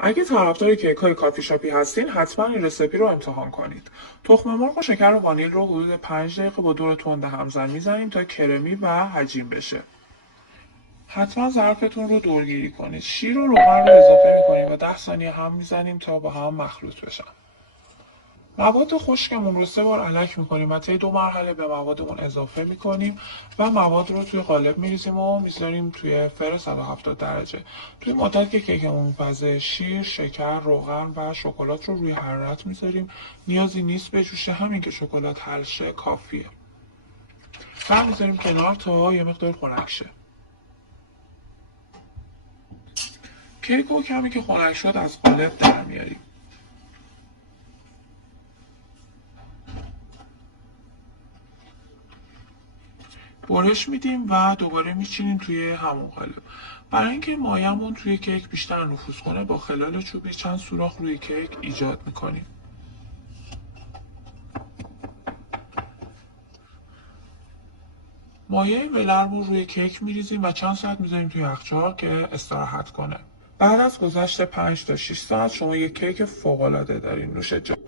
اگه طرفدار کیک‌های کافی شاپی هستین حتما این رسیپی رو امتحان کنید. تخم مرغ و شکر وانیل رو حدود 5 دقیقه با دور تند همزن میزنیم تا کرمی و هجین بشه. حتما ظرفتون رو دورگیری کنید. شیر و روغن رو اضافه میکنیم و 10 ثانیه هم میزنیم تا با هم مخلوط بشن. مواد خشکمون رو 3 بار الک میکنیم و طی 2 مرحله به موادمون اضافه میکنیم و مواد رو توی قالب میریزیم و میذاریم توی فر 170 درجه. توی مدت که کیکمون میپزه شیر، شکر، روغن و شکلات رو روی حرارت میذاریم. نیازی نیست بجوشه، همین که شکلات حل شه کافیه. بعد میذاریم کنار تا یه مقدار خنک شه. کیک رو کمی که خنک شد از قالب در میاریم. برش میدیم و دوباره میچینیم توی همون قالب. برای اینکه مایمون توی کیک بیشتر نفوذ کنه با خلال چوبی چند سوراخ روی کیک ایجاد میکنیم. مایه ولرمون روی کیک میریزیم و چند ساعت میذاریم توی یخچال که استراحت کنه. بعد از گذشت 5 تا 6 ساعت شما یک کیک فوق‌العاده دارین. نوش جان.